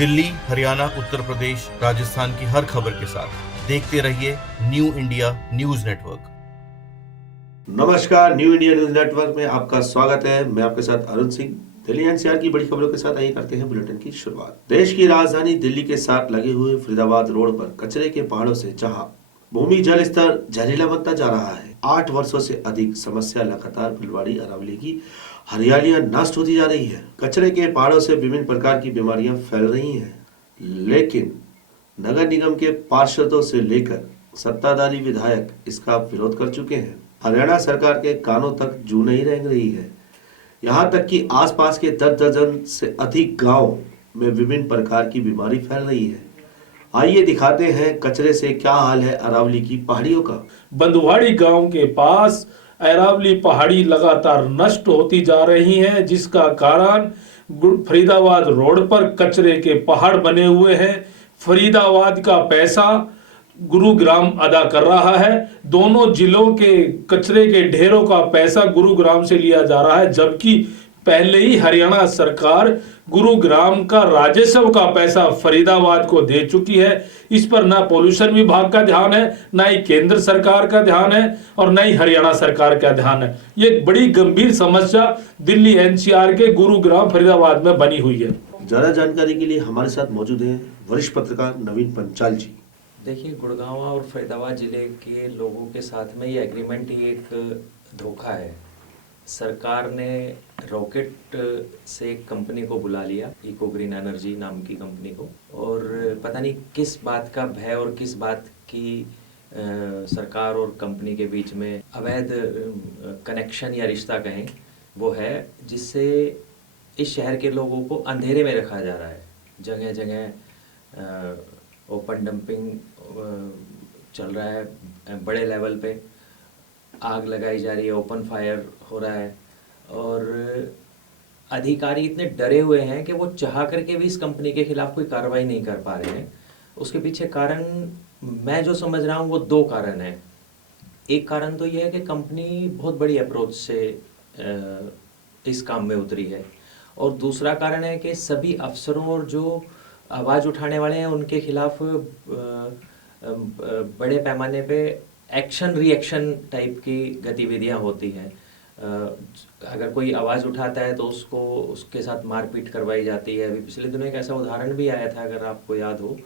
दिल्ली, हरियाणा, उत्तर प्रदेश, राजस्थान की हर खबर के साथ देखते रहिए न्यू इंडिया न्यूज नेटवर्क। नमस्कार, न्यू इंडिया न्यूज नेटवर्क में आपका स्वागत है। मैं आपके साथ अरुण सिंह। दिल्ली एनसीआर की बड़ी खबरों के साथ आइए करते हैं बुलेटिन की शुरुआत। देश की राजधानी दिल्ली के साथ लगे हुए फरीदाबाद रोड पर कचरे के पहाड़ों से जहां भूमि जल स्तर जहरीला बनता जा रहा है, 8 वर्षों से अधिक समस्या लगातार फुलवाड़ी अरावली की हरियालियां नष्ट होती जा रही है। कचरे के पहाड़ों से विभिन्न प्रकार की बीमारियां फैल रही हैं, लेकिन नगर निगम के पार्षदों से लेकर सत्ताधारी विधायक इसका विरोध कर चुके हैं। हरियाणा सरकार के कानों तक जू नहीं रेंग रही है। यहाँ तक कि आसपास के 10 दर्जन से अधिक गांव में विभिन्न प्रकार की बीमारी फैल रही है। आइए दिखाते हैं कचरे से क्या हाल है अरावली की पहाड़ियों का। बंदवाड़ी गांव के पास अरावली पहाड़ी लगातार नष्ट होती जा रही है, जिसका कारण फरीदाबाद रोड पर कचरे के पहाड़ बने हुए हैं। फरीदाबाद का पैसा गुरुग्राम अदा कर रहा है। दोनों जिलों के कचरे के ढेरों का पैसा गुरुग्राम से लिया जा रहा है, जबकि पहले ही हरियाणा सरकार गुरुग्राम का राजस्व का पैसा फरीदाबाद को दे चुकी है। इस पर ना पोल्यूशन विभाग का ध्यान है, ना ही केंद्र सरकार का ध्यान है और ना ही हरियाणा सरकार का ध्यान है। ये एक बड़ी गंभीर समस्या दिल्ली एनसीआर के गुरुग्राम फरीदाबाद में बनी हुई है। ज्यादा जानकारी के लिए हमारे साथ मौजूद हैं वरिष्ठ पत्रकार नवीन पंचाल जी। देखिए, गुड़गांव और फरीदाबाद जिले के लोगों के साथ में ये एग्रीमेंट ही एक धोखा है। सरकार ने रॉकेट से एक कंपनी को बुला लिया, इको ग्रीन एनर्जी नाम की कंपनी को, और पता नहीं किस बात का भय और किस बात की सरकार और कंपनी के बीच में अवैध कनेक्शन या रिश्ता कहें वो है, जिससे इस शहर के लोगों को अंधेरे में रखा जा रहा है। जगह जगह ओपन डंपिंग चल रहा है, बड़े लेवल पे आग लगाई जा रही है, ओपन फायर हो रहा है, और अधिकारी इतने डरे हुए हैं कि वो चाह करके भी इस कंपनी के खिलाफ कोई कार्रवाई नहीं कर पा रहे हैं। उसके पीछे कारण मैं जो समझ रहा हूँ वो 2 कारण हैं। एक कारण तो ये है कि कंपनी बहुत बड़ी अप्रोच से इस काम में उतरी है, और दूसरा कारण है कि सभी अफसरों और जो आवाज़ उठाने वाले हैं उनके खिलाफ बड़े पैमाने पे एक्शन रिएक्शन टाइप की गतिविधियां होती हैं। अगर कोई आवाज़ उठाता है तो उसके साथ मारपीट करवाई जाती है। अभी पिछले दिनों एक ऐसा उदाहरण भी आया था, अगर आपको याद हो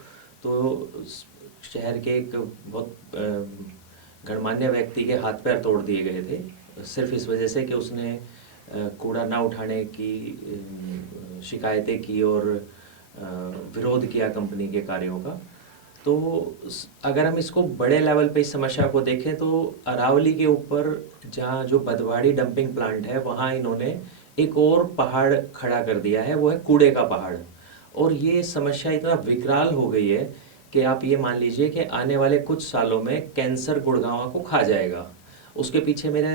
तो शहर के एक बहुत गणमान्य व्यक्ति के हाथ पैर तोड़ दिए गए थे, सिर्फ इस वजह से कि उसने कूड़ा ना उठाने की शिकायतें की और विरोध किया कंपनी के कार्यों का। तो अगर हम इसको बड़े लेवल पे इस समस्या को देखें तो अरावली के ऊपर जहाँ जो बदवाड़ी डंपिंग प्लांट है वहाँ इन्होंने एक और पहाड़ खड़ा कर दिया है, वो है कूड़े का पहाड़। और ये समस्या इतना विकराल हो गई है कि आप ये मान लीजिए कि आने वाले कुछ सालों में कैंसर गुड़गांव को खा जाएगा। उसके पीछे मेरे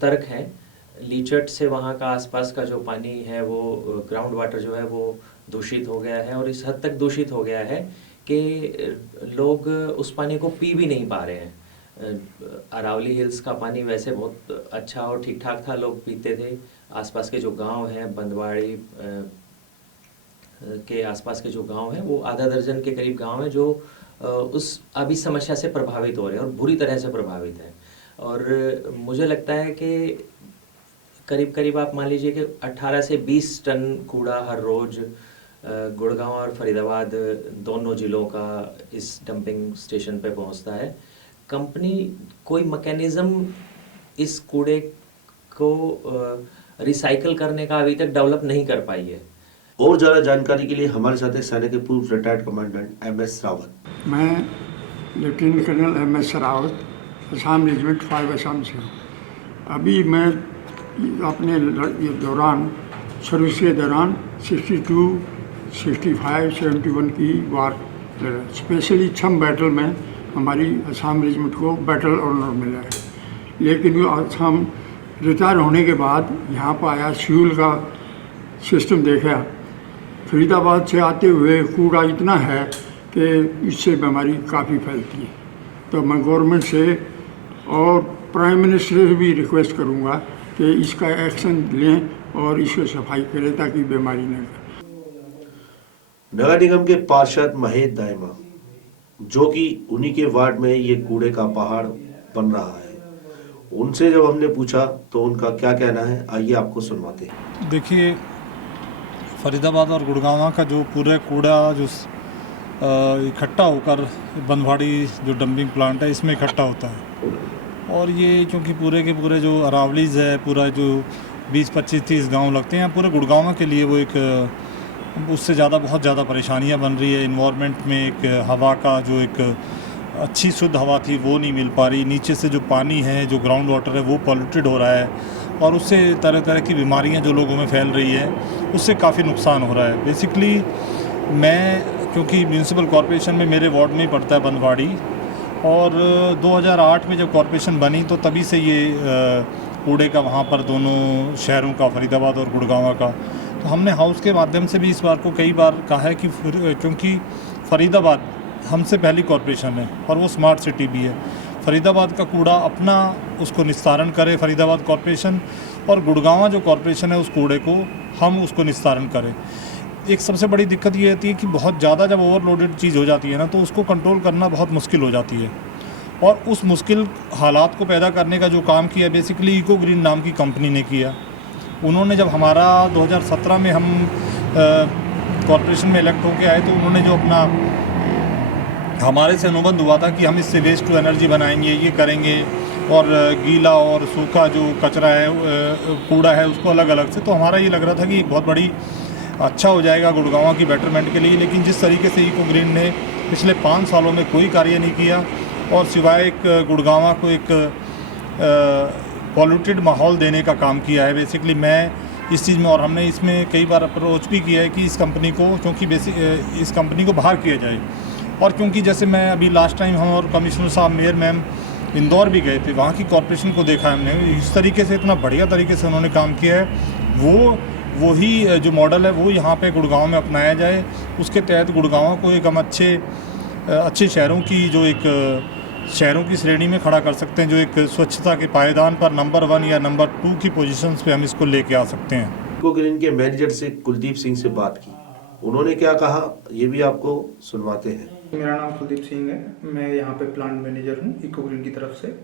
तर्क हैं। लीचट से वहाँ का आसपास का जो पानी है वो ग्राउंड वाटर जो है वो दूषित हो गया है, और इस हद तक दूषित हो गया है कि लोग उस पानी को पी भी नहीं पा रहे हैं। अरावली हिल्स का पानी वैसे बहुत अच्छा और ठीक ठाक था, लोग पीते थे। आसपास के जो गांव हैं, बंदवाड़ी के आसपास के जो गांव हैं, वो आधा दर्जन के करीब गांव हैं जो उस अभी समस्या से प्रभावित हो रहे हैं और बुरी तरह से प्रभावित हैं। और मुझे लगता है कि करीब करीब आप मान लीजिए कि 18 से 20 टन कूड़ा हर रोज गुड़गांव और फरीदाबाद दोनों जिलों का इस डंपिंग स्टेशन पे पहुंचता है। कंपनी कोई मैकेनिज्म इस कूड़े को रिसाइकल करने का अभी तक डेवलप नहीं कर पाई है। और ज़्यादा जानकारी के लिए हमारे साथ है सेना के पूर्व रिटायर्ड कमांडेंट MS रावत। मैं lieutenant colonel MS Rawat, Assam regiment 5 Assam से हूँ। अभी मैं अपने दौरान सर्विस के दौरान 62, 65, 71 की वार लड़ा। स्पेशली छम बैटल में हमारी असम रेजिमेंट को बैटल ऑनर मिला है। लेकिन वो असम रिटायर होने के बाद यहाँ पर आया, फ्यूल का सिस्टम देखा। फरीदाबाद से आते हुए कूड़ा इतना है कि इससे बीमारी काफ़ी फैलती है। तो मैं गवर्नमेंट से और प्राइम मिनिस्टर से भी रिक्वेस्ट करूँगा कि इसका एक्शन लें और इसको सफाई करें ताकि बीमारी न नगर निगम के पार्षद महेश दाइमा, जो कि उन्हीं के वार्ड में ये कूड़े का पहाड़ बन रहा है, उनसे जब हमने पूछा तो उनका क्या कहना है, आइए आपको सुनवाते हैं। देखिए, फरीदाबाद और गुड़गांव का जो पूरा कूड़ा जो इकट्ठा होकर बनवाड़ी जो डंपिंग प्लांट है इसमें इकट्ठा होता है, और ये क्योंकि पूरे के पूरे जो अरावलीज है, पूरा जो 20-25-30 गांव लगते हैं, पूरे गुड़गांव के लिए वो एक उससे ज़्यादा बहुत ज़्यादा परेशानियां बन रही है। इन्वायरमेंट में एक हवा का जो एक अच्छी शुद्ध हवा थी वो नहीं मिल पा रही, नीचे से जो पानी है, जो ग्राउंड वाटर है वो पॉल्यूटेड हो रहा है, और उससे तरह तरह की बीमारियां जो लोगों में फैल रही है, उससे काफ़ी नुकसान हो रहा है। बेसिकली मैं, क्योंकि म्यूनसिपल कॉरपोरेशन में मेरे वार्ड में ही पड़ता है बनवाड़ी, और 2008 में जब कॉरपोरेशन बनी तो तभी से ये कूड़े का वहाँ पर दोनों शहरों का, फरीदाबाद और गुड़गांव का, तो हमने हाउस के माध्यम से भी इस बार को कई बार कहा है कि क्योंकि फरीदाबाद हमसे पहली कॉरपोरेशन है और वो स्मार्ट सिटी भी है, फरीदाबाद का कूड़ा अपना उसको निस्तारण करे फरीदाबाद कॉरपोरेशन, और गुड़गांव जो कॉरपोरेशन है उस कूड़े को हम उसको निस्तारण करें। एक सबसे बड़ी दिक्कत ये होती है कि बहुत ज़्यादा जब ओवरलोडेड चीज़ हो जाती है ना, तो उसको कंट्रोल करना बहुत मुश्किल हो जाती है, और उस मुश्किल हालात को पैदा करने का जो काम किया बेसिकली इको ग्रीन नाम की कंपनी ने किया। उन्होंने जब हमारा 2017 में हम कॉरपोरेशन में इलेक्ट होकर आए तो उन्होंने जो अपना हमारे से अनुबंध हुआ था कि हम इससे वेस्ट टू एनर्जी बनाएंगे, ये करेंगे, और गीला और सूखा जो कचरा है, कूड़ा है, उसको अलग अलग से, तो हमारा ये लग रहा था कि एक बहुत बड़ी अच्छा हो जाएगा गुड़गांव की बेटरमेंट के लिए। लेकिन जिस तरीके से इको ग्रीन ने पिछले 5 सालों में कोई कार्य नहीं किया, और सिवाय एक गुड़गांव को एक पॉल्यूटेड माहौल देने का काम किया है बेसिकली। मैं इस चीज़ में, और हमने इसमें कई बार अप्रोच भी किया है कि इस कंपनी को, क्योंकि इस कंपनी को बाहर किया जाए, और क्योंकि जैसे मैं अभी लास्ट टाइम हम और कमिश्नर साहब, मेयर मैम इंदौर भी गए थे, वहाँ की कॉरपोरेशन को देखा हमने, इस तरीके से इतना बढ़िया तरीके से उन्होंने काम किया है। वही जो मॉडल है वो यहाँ पे गुड़गांव में अपनाया जाए, उसके तहत गुड़गांव को एक हम अच्छे शहरों की जो एक शहरों की श्रेणी में खड़ा कर सकते हैं, जो एक स्वच्छता के पायदान पर नंबर 1 या नंबर 2 की पोजीशंस पे हम इसको लेके आ सकते हैं। इको ग्रीन के मैनेजर से कुलदीप सिंह से बात की, उन्होंने क्या कहा ये भी आपको सुनवाते हैं। मेरा नाम कुलदीप सिंह है, मैं यहाँ पे प्लांट मैनेजर हूँ इको ग्रीन की तरफ से,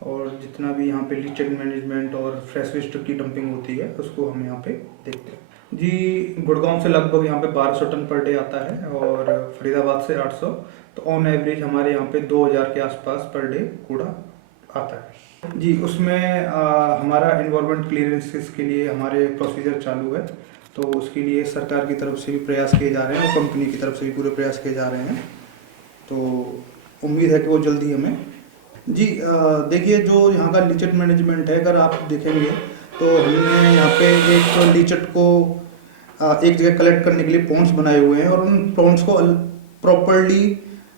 और जितना भी यहाँ पे लीचेड मैनेजमेंट और फ्रेश वेस्ट की डंपिंग होती है उसको हम यहाँ पे देखते हैं। जी, गुड़गांव से लगभग यहाँ पे 1200 टन पर डे आता है, और फरीदाबाद से 800, तो ऑन एवरेज हमारे यहाँ पे 2000 के आसपास पर डे कूड़ा आता है। जी, उसमें हमारा एनवायरमेंट क्लियरेंसेस के लिए हमारे प्रोसीजर चालू है, तो उसके लिए सरकार की तरफ से भी प्रयास किए जा रहे हैं, और कंपनी की तरफ से भी पूरे प्रयास किए जा रहे हैं, तो उम्मीद है कि वो जल्दी हमें। जी, देखिए, जो यहाँ का लीचेट मैनेजमेंट है, अगर आप देखेंगे तो हमने यहाँ पे एक लीचेट को एक जगह कलेक्ट करने के लिए पॉन्ड्स बनाए हुए हैं, और उन पॉन्ड्स को प्रॉपरली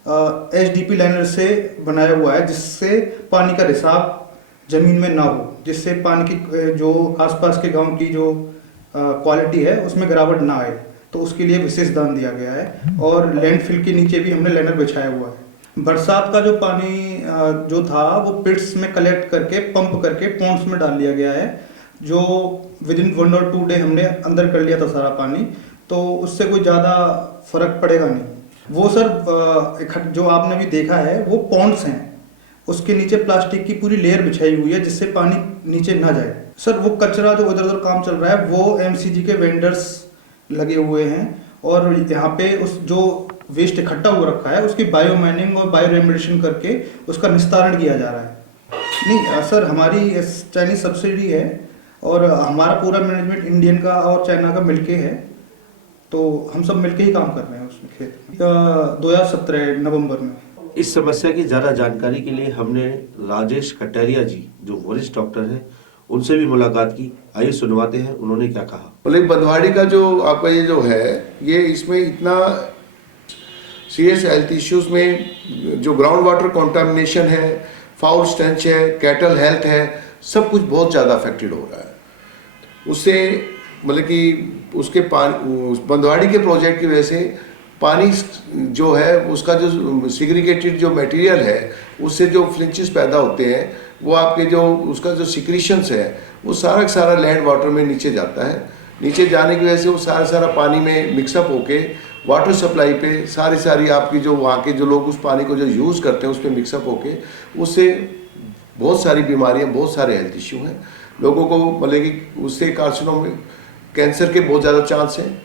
HDP लाइनर से बनाया हुआ है, जिससे पानी का रिसाव जमीन में ना हो, जिससे पानी की जो आसपास के गांव की जो क्वालिटी है उसमें गिरावट ना आए, तो उसके लिए विशेष ध्यान दिया गया है। और लैंडफिल के नीचे भी हमने लाइनर बिछाया हुआ है। बरसात का जो पानी जो था वो पिट्स में कलेक्ट करके पंप करके पॉन्ड्स में डाल लिया गया है, जो विदिन 1 और 2 डे हमने अंदर कर लिया था सारा पानी, तो उससे कोई ज़्यादा फर्क पड़ेगा नहीं। वो सर जो आपने भी देखा है वो पॉन्ड्स हैं, उसके नीचे प्लास्टिक की पूरी लेयर बिछाई हुई है जिससे पानी नीचे ना जाए। सर, वो कचरा जो इधर उधर काम चल रहा है वो MCG के वेंडर्स लगे हुए हैं, और यहाँ पे उस जो वेस्ट इकट्ठा हो रखा है उसकी बायो माइनिंग और बायो रेमेडिएशन करके उसका निस्तारण किया जा रहा है। नहीं सर, हमारी चाइनीज सब्सिडी है, और हमारा पूरा मैनेजमेंट इंडियन का और चाइना का मिलके है, तो हम सब मिलके ही काम कर रहे हैं उसमें खेत में। 2017 नवंबर में। इस समस्या की ज़्यादा जानकारी के लिए हमने राजेश कटारिया जी, जो वरिष्ठ डॉक्टर हैं, उनसे भी मुलाकात की। आइए सुनवाते हैं उन्होंने क्या कहा। बोले, बनवाड़ी का जो आपका ये जो है, ये इसमें इतना सीरियस हेल्थ इश्यूज में जो ग्राउंड वाटर कंटामिनेशन है, फाउल स्टेंच है, कैटल हेल्थ है, सब कुछ बहुत ज़्यादा अफेक्टेड हो रहा है। उससे मतलब कि उसके बनवाड़ी के प्रोजेक्ट की वजह से पानी जो है उसका जो सिग्रीगेटेड जो मटेरियल है उससे जो फ्लिंचेस पैदा होते हैं, वो आपके जो उसका जो सिक्रीशंस है वो सारा लैंड वाटर में नीचे जाता है। नीचे जाने की वजह से वो सारा पानी में मिक्सअप होके वाटर सप्लाई पे सारी आपकी जो वहाँ के जो लोग उस पानी को जो यूज़ करते हैं उस पर मिक्सअप होके उससे बहुत सारी बीमारियाँ, बहुत सारे हेल्थ इश्यू हैं लोगों को, मतलब कि उससे कार्सिनोम कैंसर के बहुत ज़्यादा चांस हैं।